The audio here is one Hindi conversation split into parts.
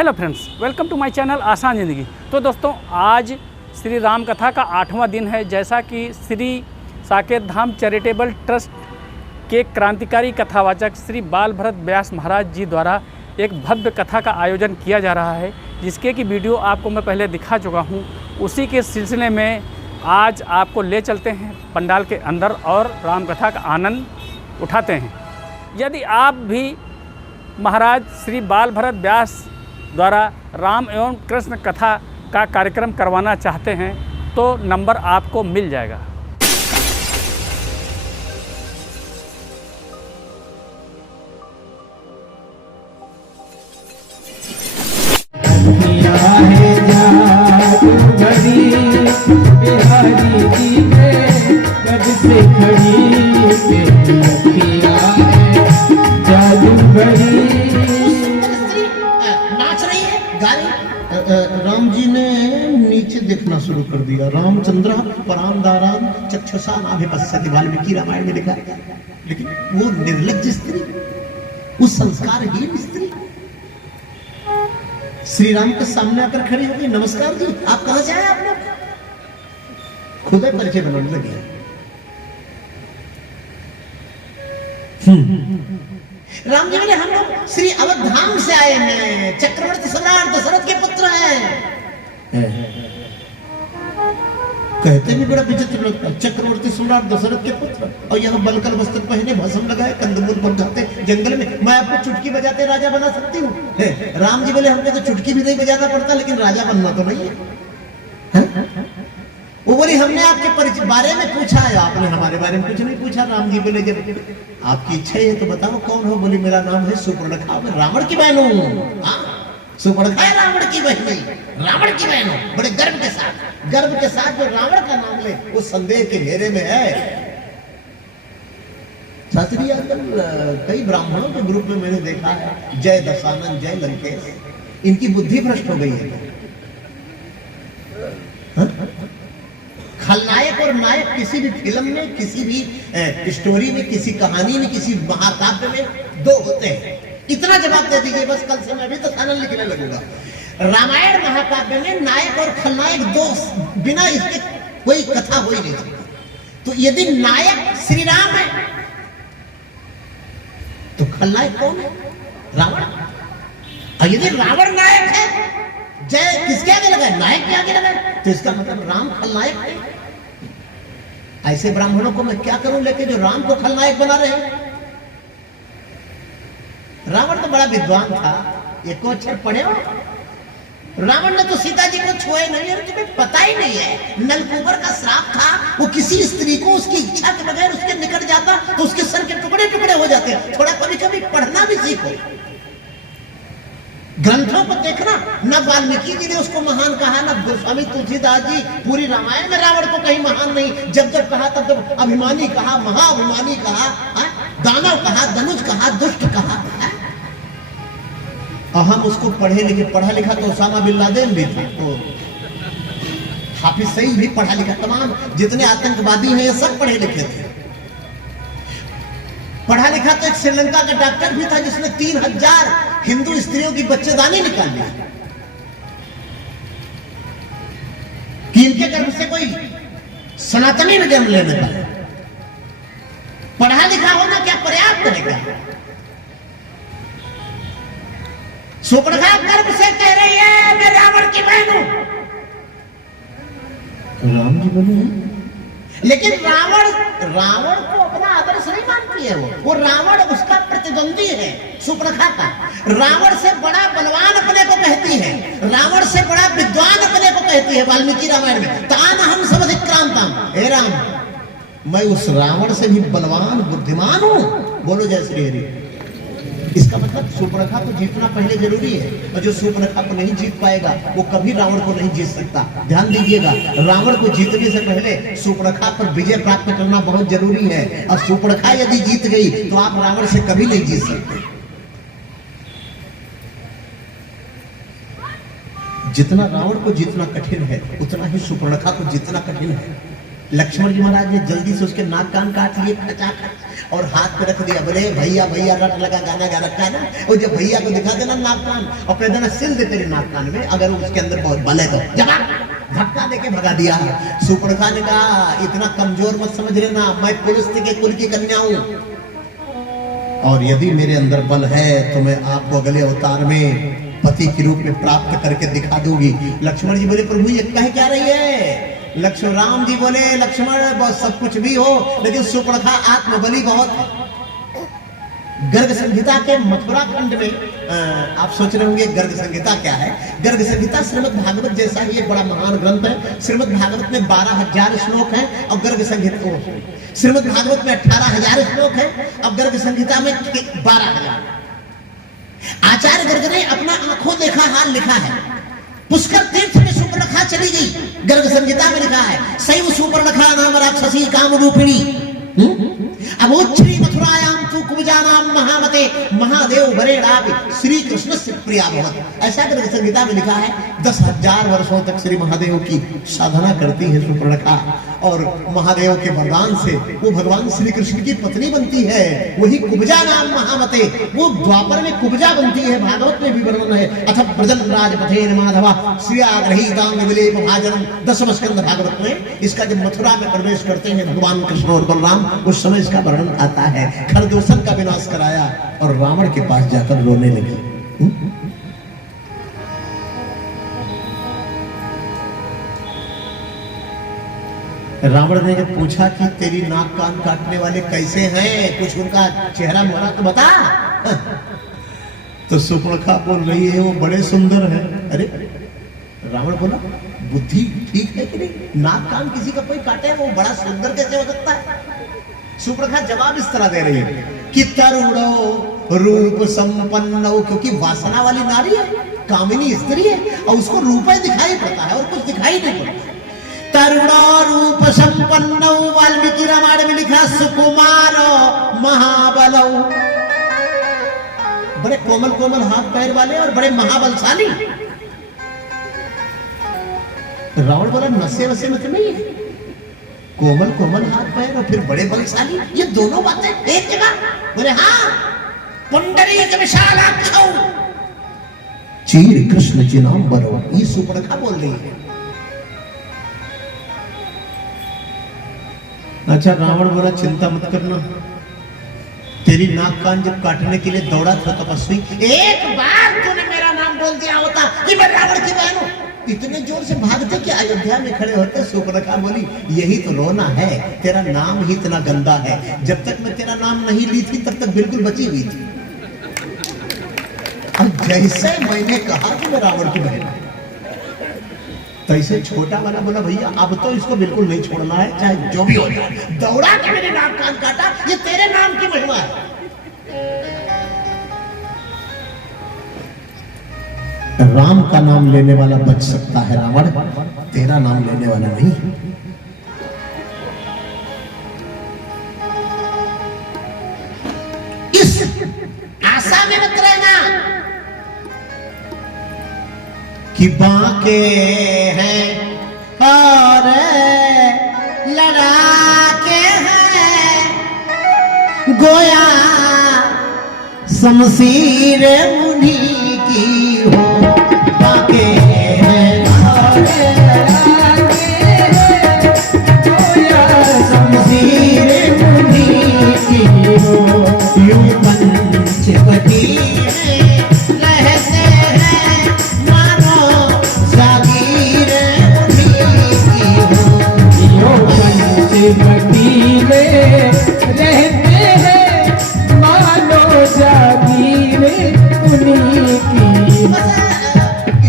Hello friends, welcome to my channel Aasan Zindagi. तो दोस्तों, आज श्री राम कथा का 8वां दिन है। जैसा कि श्री साकेत धाम चैरिटेबल ट्रस्ट के क्रांतिकारी कथावाचक श्री बाल भरत व्यास महाराज जी द्वारा एक भव्य कथा का आयोजन किया जा रहा है, जिसके की वीडियो आपको मैं पहले दिखा चुका हूँ। उसी के सिलसिले में आज आपको ले चलते हैं पंडाल के अंदर और राम कथा का आनंद उठाते हैं। यदि आप भी महाराज श्री बाल भरत व्यास द्वारा राम एवं कृष्ण कथा का कार्यक्रम करवाना चाहते हैं तो नंबर आपको मिल जाएगा। राम जी ने नीचे देखना शुरू कर दिया। रामचंद्र पराम दाराम चक्षुषा नाभिपश्यति, वाल्मीकि रामायण में लिखा। लेकिन वो निर्लज्ज स्त्री, उस संस्कारहीन स्त्री श्री राम के सामने आकर खड़ी हो गई। नमस्कार जी, आप कहां से आए? आप लोग खुद ही परिचय बनाने लगे। राम जी बोले, हम लोग श्री अवधाम से आए हैं, चक्रवर्ती सम्राट दशरथ के पुत्र हैं। कहते भी बड़ा विचित्र लगता है, चक्रवर्ती सम्राट दशरथ के पुत्र, और यहाँ बलकर वस्त्र पहने, भस्म लगाए, कंदमूल पर जाते जंगल में। मैं आपको चुटकी बजाते राजा बना सकती हूँ। राम जी बोले, हमको तो चुटकी भी नहीं बजाना पड़ता, लेकिन राजा बनना तो नहीं है। वो बोली, हमने आपके परिचय बारे में पूछा है, आपने हमारे बारे में कुछ नहीं पूछा। राम जी बोले, जब आपकी इच्छा है तो बताओ कौन हो? बोली, मेरा नाम है सुपर्णखा, मैं रावण की बहन हूँ। सुपर्णखा रावण की बहन नहीं, रावण की बहन हूँ। बड़े गर्व के साथ जो रावण का नाम ले वो संदेह के घेरे में है। शास्त्री आजकल कई ब्राह्मणों के ग्रुप में मैंने देखा है, जय दशानन, जय लंकेश, इनकी बुद्धि भ्रष्ट हो गई है। खलनायक और नायक किसी भी फिल्म में, किसी भी स्टोरी में, किसी कहानी में, किसी महाकाव्य में दो होते हैं। इतना जवाब दे दीजिए बस, कल से मैं भी तो खाना लिखने लगूंगा। रामायण महाकाव्य में नायक और खलनायक दो, बिना इसके कोई कथा हो ही नहीं सकती। तो यदि नायक श्री राम है तो खलनायक कौन है? रावण। और यदि रावण नायक है, जय किसके आगे लगाए? नायक के आगे लगाए, तो इसका मतलब राम खलनायक है। ऐसे ब्राह्मणों को मैं क्या करूं लेके जो राम को खलनायक बना रहे हैं? रावण तो बड़ा विद्वान था, एक अक्षर पढ़े हो? रावण ने तो सीता जी को छुए नहीं, और तुम्हें पता ही नहीं है, नलकूबर का श्राप था। वो किसी स्त्री को उसकी इच्छा के बगैर उसके निकट जाता तो उसके सर के टुकड़े टुकड़े हो जाते। थोड़ा कभी कभी पढ़ना भी सीखो, ग्रंथों को देखना। न वाल्मीकि जी ने उसको महान कहा, न गोस्वामी तुलसीदास जी पूरी रामायण में रावण को कहीं महान नहीं। जब जब कहा तब जब अभिमानी कहा, महाअभिमानी कहा, दानव कहा, धनुष कहा, दुष्ट कहा। हम उसको पढ़ा लिखा तो ओसामा बिन लादेन भी था, तो हाफिज सईद भी पढ़ा लिखा, तमाम जितने आतंकवादी हैं ये सब पढ़े लिखे थे। पढ़ा लिखा तो एक श्रीलंका का डॉक्टर भी था जिसने 3000 हिंदू स्त्रियों की बच्चेदानी निकाल ली कि इनके गर्भ से कोई सनातनी न जन्म लेने पाए। पढ़ा लिखा होना क्या पर्याप्त है क्या? सुपर्णखा गर्भ से कह रही है, मैं रावण की बहन हूं। राम जी बोले, लेकिन रावण को अपना आदर्श नहीं मानती है। वो रावण उसका प्रतिद्वंदी है, सुपर्णखा का। रावण से बड़ा बलवान अपने को कहती है, रावण से बड़ा विद्वान अपने को कहती है। वाल्मीकि रामायण में तान हम सब अधिक्रांताम, हे राम, मैं उस रावण से भी बलवान बुद्धिमान हूं। बोलो जय श्री हरि। इसका मतलब सुपर्णखा को जीतना पहले जरूरी है, और जो सुपर्णखा को नहीं जीत पाएगा वो कभी रावण को नहीं जीत सकता। ध्यान दीजिएगा, रावण को जीतने से पहले सुपर्णखा पर विजय प्राप्त करना बहुत जरूरी है। और सुपर्णखा यदि जीत गई तो आप रावण से कभी नहीं जीत सकते। जितना रावण को जीतना कठिन है, उतना ही सुपर्णखा को जीतना कठिन है। लक्ष्मण जी महाराज ने जल्दी से उसके नाक कान काट लिए खचाखच और हाथ पे रख दिया। बोले भैया भैया रट लगा गाना गा रखा है ना, और जब भैया को दिखा देना नाक कान और कह देना सिल दे तेरे नाक कान में, अगर उसके अंदर बहुत बल है तो जवाब धक्का देके भगा दिया। सुपर्णखा ने कहा इतना कमजोर मत समझ लेना, मैं पुलस्त्य के कुल की कन्या हूं, और यदि मेरे अंदर बल है तो मैं आपको अगले अवतार में पति के रूप में प्राप्त करके दिखा दूंगी। लक्ष्मण जी बोले प्रभु ये कह क्या रही है? लक्ष्मण राम जी बोले लक्ष्मण बहुत सब कुछ भी हो, लेकिन सुपर्णखा आत्मबली बहुत है। गर्ग संहिता के मथुरा खंड में आप सोच रहे होंगे गर्ग संहिता क्या है? गर्ग संहिता श्रीमद् भागवत जैसा ही एक बड़ा महान ग्रंथ है। श्रीमद् भागवत में 12,000 श्लोक हैं और गर्ग संहिता श्रीमद् भागवत में 18,000 श्लोक है, अब गर्ग संहिता में 12,000। आचार्य गर्ग ने अपना आंखों देखा हाल लिखा है। पुष्कर तीर्थ में सुपर्णखा चली गई, गर्ग संहिता में लिखा है सैव सुपर्णखा नाम राक्षसी काम रूपिणी अमोच्छ्री मथुरायाम तु कुब्जानाम महामते महादेव वरेणापि श्री कृष्ण से प्रिया भवत। ऐसा गर्ग संहिता में लिखा है। 10,000 वर्षों तक श्री महादेव की साधना करती है सुपर्णखा, और महादेव के वरदान से वो भगवान श्री कृष्ण की पत्नी बनती है। वही कुब्जा नाम महामते, वो द्वापर में कुब्जा बनती है। भागवत में भी वर्णन है। अथ ब्रजन राजपथेन माधवा श्रियाग्रहीतांग विलेप भाजनम 10वें स्कंद भागवत में। इसका जब मथुरा में प्रवेश करते हैं भगवान कृष्ण और बलराम, उस समय इसका वर्णन आता है। खरदूषण का विनाश कराया और रावण के पास जाकर रोने लगी। रावण ने जब पूछा कि तेरी नाक कान काटने वाले कैसे हैं, कुछ उनका चेहरा मोहरा तो बता। तो सुपर्णखा बोल रही है वो बड़े सुंदर हैं। अरे रावण बोला बुद्धि ठीक है कि नहीं? नाक कान किसी का कोई काटे वो बड़ा सुंदर कैसे हो सकता है? सुपर्णखा जवाब इस तरह दे रही है कि तरुणो रूप संपन्नो, क्योंकि वासना वाली नारी है, कामिनी स्त्री है, और उसको रूप ही दिखाई पड़ता है और कुछ दिखाई नहीं पड़ता। तरुणो रूप संपन्नो, वाल्मीकि रामायण में लिखा सुकुमारो महाबलो, बड़े कोमल कोमल हाथ पैर वाले और बड़े महाबलशाली। रावण बोला नशे वसे मत नहीं है, कोमल कोमल हाथ पैर और फिर बड़े बलशाली, ये दोनों बातें एक जगह। बोले हाँ, पुंडरीक विशालाक्षौ चीर कृष्ण चिनांबरो, ये सुपर्णखा बोल रही है। अच्छा रावण बोला चिंता मत करना, तेरी नाक कान जब काटने के लिए दौड़ा था तपस्वी, एक बार तूने मेरा नाम बोल दिया होता कि मैं रावण की बहन हूं, इतने जोर से भागते कि अयोध्या में खड़े होते। सुपर्णखा बोली यही तो रोना है, तेरा नाम ही इतना गंदा है। जब तक मैं तेरा नाम नहीं ली थी तब तक बिल्कुल बची हुई थी, और जैसे मैंने कहा कि मैं रावण की बहन, तैसे छोटा वाला बोला भैया अब तो इसको बिल्कुल नहीं छोड़ना है, चाहे जो भी हो जाए। दौड़ा के मेरे नाक कान काटा, ये तेरे नाम की महिमा है। राम का नाम लेने वाला बच सकता है रावण, तेरा नाम लेने वाला नहीं। इस आशा में मत रहना कि बांके हैं और लड़ाके हैं, गोया शमशीर उन्हीं की हो। बांके हैं और लड़ाके हैं, गोया शमशीर उन्हीं की हो। यूं पंचवटी में रहते हैं मानो जागीर उन्हीं की हो। यूं पंचवटी में रहते हैं मानो जागीर उन्हीं की।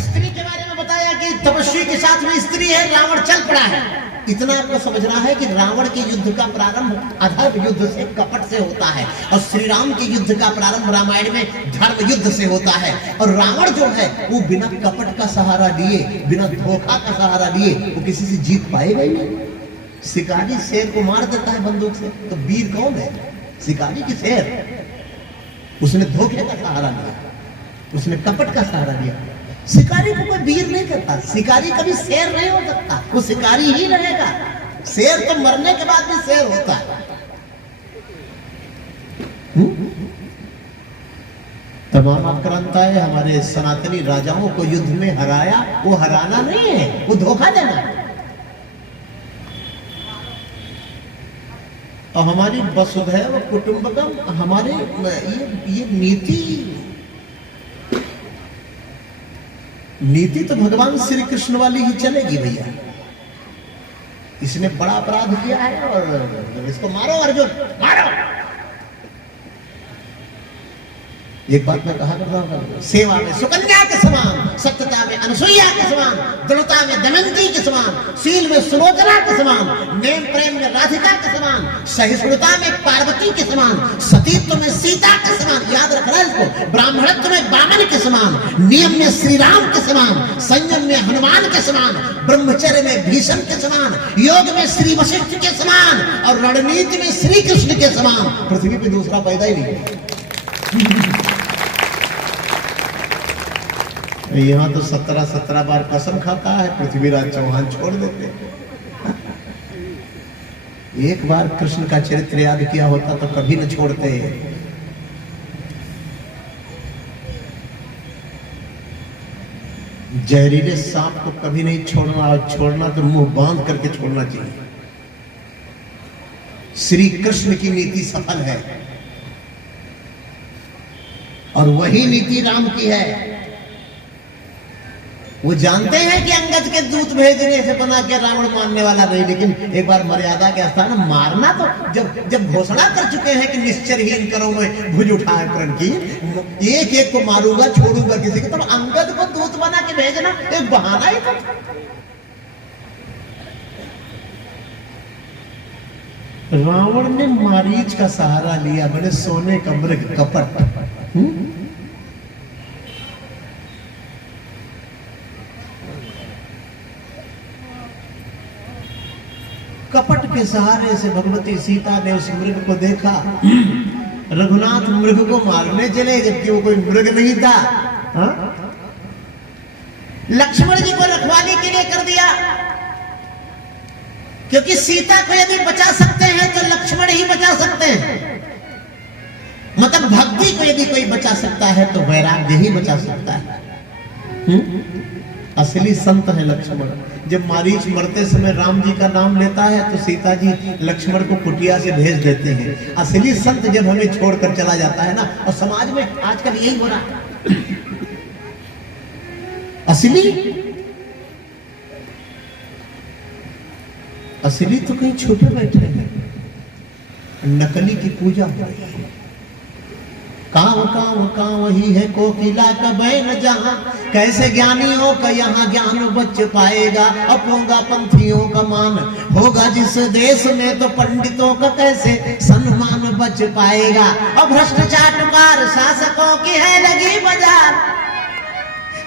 स्त्री के बारे में बताया कि तपस्वी के साथ में स्त्री है, रावण चल पड़ा है। इतना आपको समझना है कि रावण के युद्ध का प्रारंभ अधर्म युद्ध से, कपट से होता है, और श्री राम के युद्ध का प्रारंभ रामायण में धर्म युद्ध से होता है। और रावण जो है वो बिना कपट का सहारा लिए, बिना धोखा का सहारा लिए वो किसी से जीत पाएगा ही नहीं। शिकारी शेर को मार देता है बंदूक से, तो वीर कौन है? शिकारी की शेर। उसने धोखे का सहारा लिया, उसने कपट का सहारा लिया। शिकारी को कोई वीर नहीं करता, शिकारी कभी शेर नहीं हो सकता, वो शिकारी ही रहेगा। शेर तो मरने के बाद भी शेर होता है। तमाम आक्रांताएं हमारे सनातनी राजाओं को युद्ध में हराया, वो हराना नहीं है, वो धोखा देना है। और हमारी वसुधैव कुटुंबकम, हमारे ये नीति तो भगवान श्री कृष्ण वाली ही चलेगी भैया। इसने बड़ा अपराध किया है और इसको मारो अर्जुन, मारो। एक बात मैं कहा करता हूं, सेवा में सुकन्या के समान, सत्यता में अनसुईया के समान, दृढ़ता में दमयंती के समान, शील में सुलोचना के समान, नेम प्रेम में राधिका के समान, सहिष्णुता में पार्वती के समान, सतीत्व में सीता के समान, याद रखना इसको, ब्राह्मणत्व में वामन के समान, नियम में श्री राम के समान, संयम में हनुमान के समान, ब्रह्मचर्य में भीष्म के समान, योग में श्री वशिष्ठ के समान और रणनीति में श्री कृष्ण के समान। पृथ्वी पे दूसरा पैदा ही नहीं। यहाँ तो 17 बार कसम खाता है, पृथ्वीराज चौहान छोड़ देते। एक बार कृष्ण का चरित्र याद किया होता तो कभी न छोड़ते। जहरीले सांप को कभी नहीं छोड़ना, और छोड़ना तो मुंह बांध करके छोड़ना चाहिए। श्री कृष्ण की नीति सफल है और वही नीति राम की है। वो जानते हैं कि अंगद के दूत भेजने से बना के रावण मानने वाला नहीं, लेकिन एक बार मर्यादा के स्थान मारना तो जब घोषणा कर चुके हैं कि निश्चरहीन करूंगा भुज उठाए प्रण की, एक एक को मारूंगा छोड़ूंगा किसी को, तब अंगद को दूत बना के भेजना एक बहाना ही था। रावण ने मारीच का सहारा लिया, मैंने सोने का मृग कपट। कपट के सहारे से भगवती सीता ने उस मृग को देखा। रघुनाथ मृग को मारने चले जबकि वो कोई मृग नहीं था। लक्ष्मण जी को रखवाली के लिए कर दिया, क्योंकि सीता को यदि बचा सकते हैं तो लक्ष्मण ही बचा सकते हैं। मतलब भक्ति को यदि कोई बचा सकता है तो वैराग्य ही बचा सकता है। असली संत है लक्ष्मण। जब मारीच मरते समय राम जी का नाम लेता है तो सीता जी लक्ष्मण को कुटिया से भेज देते हैं। असली संत जब हमें छोड़कर चला जाता है ना, और समाज में आजकल यही हो रहा है। असली तो कहीं छुपे बैठे हैं, नकली की पूजा हो रही है। काव ही है कोकिला का बैन जहां, कैसे ज्ञानियों का यहाँ ज्ञान बच पाएगा। अपोगा पंथियों का मान होगा जिस देश में, तो पंडितों का कैसे सम्मान बच पाएगा। और भ्रष्टाचार शासकों की है लगी बाजार,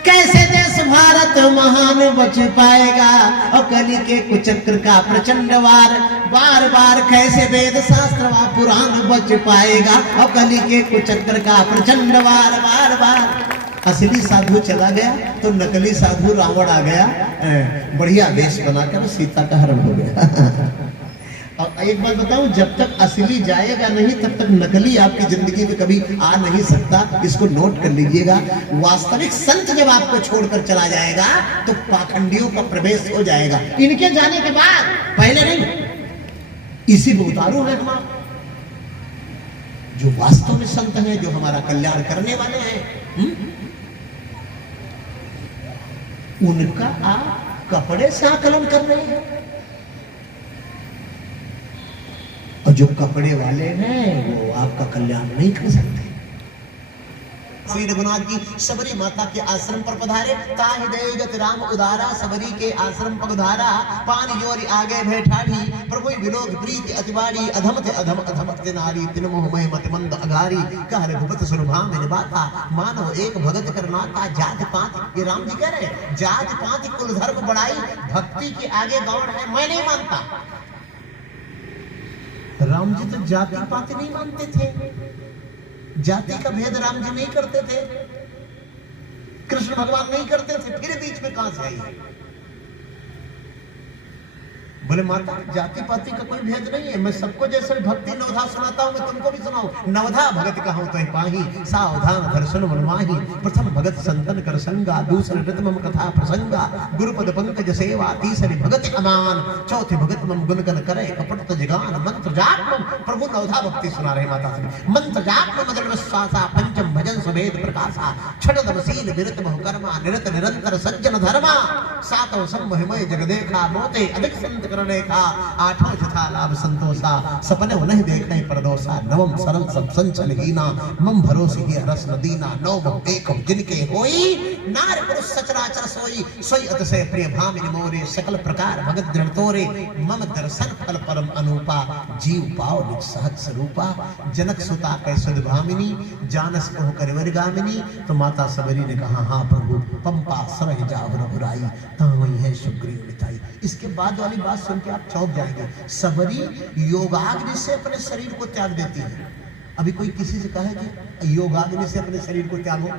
कैसे देश भारत महान बच पाएगा। और कली के कुचक्र का प्रचंड वार, बार बार कैसे वेद शास्त्र व पुराण बच पाएगा। और कली के कुचक्र का प्रचंड वार, बार बार। असली साधु चला गया तो नकली साधु रावण आ गया, बढ़िया वेश बनाकर सीता का हरण हो गया। और एक बात बताऊं, जब तक असली जाएगा नहीं तब तक नकली आपकी जिंदगी में कभी आ नहीं सकता। इसको नोट कर लीजिएगा। वास्तविक संत जब आपको छोड़कर चला जाएगा तो पाखंडियों का प्रवेश हो जाएगा। इनके जाने के बाद, पहले नहीं। इसी को उतारू है हमारा, जो वास्तव में संत हैं, जो हमारा कल्याण करने वाले हैं, उनका आप कपड़े से आकलन कर रहे हैं। और जो कपड़े वाले हैं वो आपका कल्याण नहीं कर सकते। श्री रघुनाथ जी सबरी माता के आश्रम पर पधारे। ताहि देगत राम उदारा, सबरी के आश्रम पधारा। पानी जोरी आगे बैठाड़ी, प्रभु विलोक प्रीति अतिवाड़ी। अधम थे अधम अधमत नारी, तिन मोह मय मत मंद अगारी। कह रघुपत सुरभा में बाता, मानो एक भगत करनाता। जात पात, ये राम जी कह रहे, जात पात कुल धर्म बढ़ाई, भक्ति के आगे गौड़ है मैं नहीं मानता। राम जी तो जाति पाति नहीं मानते थे, जाति का भेद राम जी नहीं करते थे, कृष्ण भगवान नहीं करते थे, फिर बीच में कहां से आई? बोले माता जाति पाति का कोई भेद नहीं है, मैं सबको जैसे भक्ति नवधा सुनाता हूँ मैं तुमको भी सुनाऊं। नवधा भगत कहूँ तो पाही, सावधान दर्शन मनमाही। प्रथम भगत संतन कर संगा, दूसरे रतमम कथा प्रसंगा। गुरुपद पंकज सेवा, तीसरी भगत अमान, चौथी भगत मम गुणगन करे कपट जगान। मंत्र जाप प्रभु नवधा भक्ति सुना रहे माता श्री। मंत्र जाप मदन विश्वासा, पंचम भजन सवेद प्रकाशा। छठम शील विरत बहुकर्मा, निरत निरंतर सज्जन धर्मा। सातों सम्महिमय जग देखा, मोते अधिक संत करने का। आठों जथा लाभ संतोषा, सपने नहीं देखने परदोषा। नवम सरल सब संचल हीना, मम भरोसे ही रस नदीना। नवम एकम जिनके होई, नार पुरुष सचराचर सोई। सोई अतिशय प्रिय भामिनी मोरे, सकल प्रकार भगत दृढ़ तोरे। मम दर्शन फल परम अनुपा, जीव पाओ निज सहज स्वरूपा। जनक सुता कै सुध भामिनी, जानस कहो करिवर गामिनी। तो माता सबरी ने कहा हाँ प्रभु, पंपा सरह जाव रघुराई, तावई है सुग्रीव मिताई। इसके बाद वाली बात सुन के आप चौंक जाएंगे। सबरी योगाग्नि से अपने शरीर को त्याग देती है। अभी कोई किसी से कहे कि योगाग्नि से अपने शरीर को त्यागो,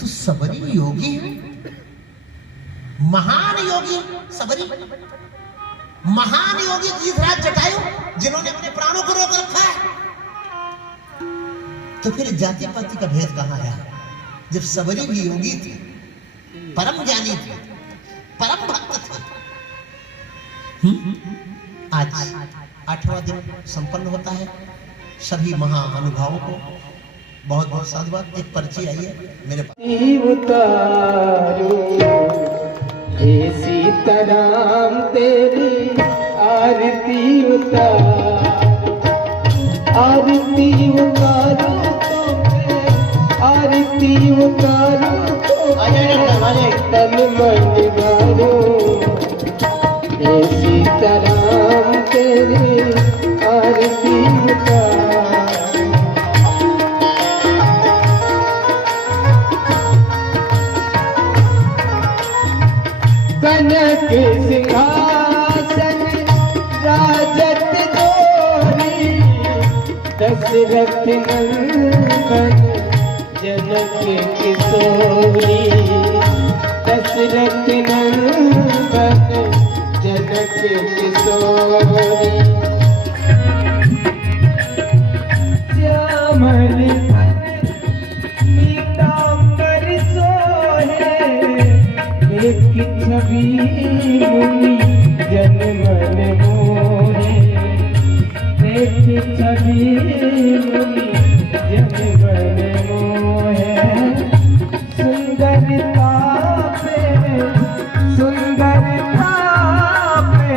तो सबरी योगी है, महान योगी सबरी, महान योगी गीधराज जटायु, जिन्होंने अपने प्राणों को रोक रखा है। तो फिर जाति पाति का भेद कहां है? जब सबरी भी योगी थी, परम ज्ञानी थी, परम भक्त थे। आज 8वां दिन संपन्न होता है। सभी महानुभावों को बहुत बहुत साधुवाद। एक पर्ची आई है मेरे पास। उतारो हे सीताराम तेरी आरती उतारो, आरती उतारो तो मैं, आरती उतारो तन मन मारो। हे सीताराम तेरी आरती उतारो। कनक सिंहासन राजत दोरी, दशरथ नंदन जनक किशोरी। दशरथ नंदन जनक किशोरी। श्यामल पीताम्बर सोहे, एक छवि मुनि जन मन मोहे। एक छवि मुनि जन मन मोहे। सुंदरता पे, सुंदरता पे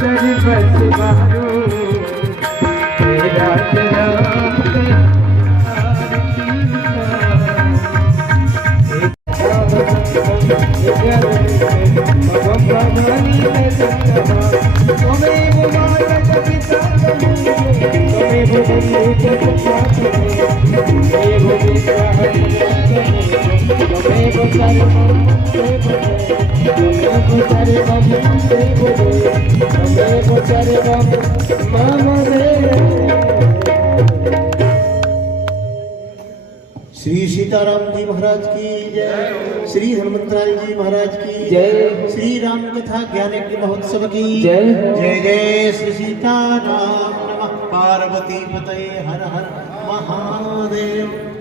सर्वस मारो। तेरा तेरा श्री सीताराम जी महाराज की जय। श्री हनुमंतराय जी महाराज की जय। श्री राम कथा ज्ञानेन्द्र महोत्सव की जय। जय जय श्री सीताराम। नमः पार्वती पतये हर हर महादेव।